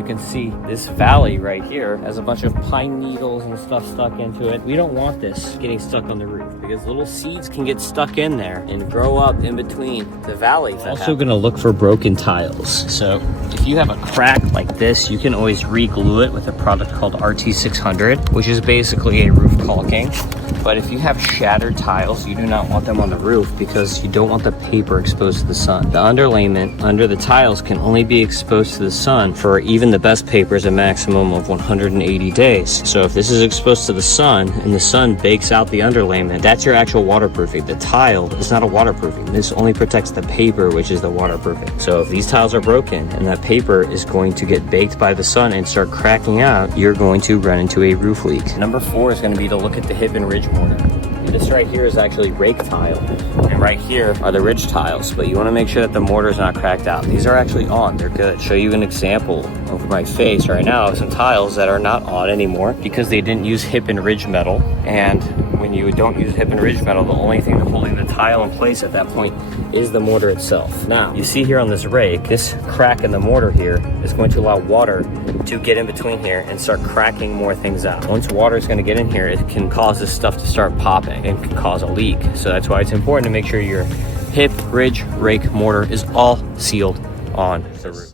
you can see this valley right here has a bunch of pine needles and stuff stuck into it. We don't want this getting stuck on the roof because little seeds can get stuck in there and grow up in between the valleys. Also gonna look for broken tiles. So if you have a crack like this, you can always re-glue it with a product called RT600, which is basically a roof caulking. But if you have shattered tiles, you do not want them on the roof because you don't want the paper exposed to the sun. The underlayment under the tiles can only be exposed to the sun for even the best papers a maximum of 180 days. So if this is exposed to the sun and the sun bakes out the underlayment, that's your actual waterproofing. The tile is not a waterproofing. This only protects the paper, which is the waterproofing. So if these tiles are broken and that paper is going to get baked by the sun and start cracking out, you're going to run into a roof leak. Number 4 is going to be to look at the hip and ridge mortar. This right here is actually rake tile, and right here are the ridge tiles, but you want to make sure that the mortar is not cracked out. These are actually on, they're good. Show you an example over my face right now of some tiles that are not on anymore because they didn't use hip and ridge metal. And when you don't use hip and ridge metal, the only thing that's holding the tile in place at that point is the mortar itself. Now, you see here on this rake, this crack in the mortar here is going to allow water to get in between here and start cracking more things out. Once water is going to get in here, it can cause this stuff to start popping and can cause a leak. So that's why it's important to make sure your hip, ridge, rake, mortar is all sealed on the roof.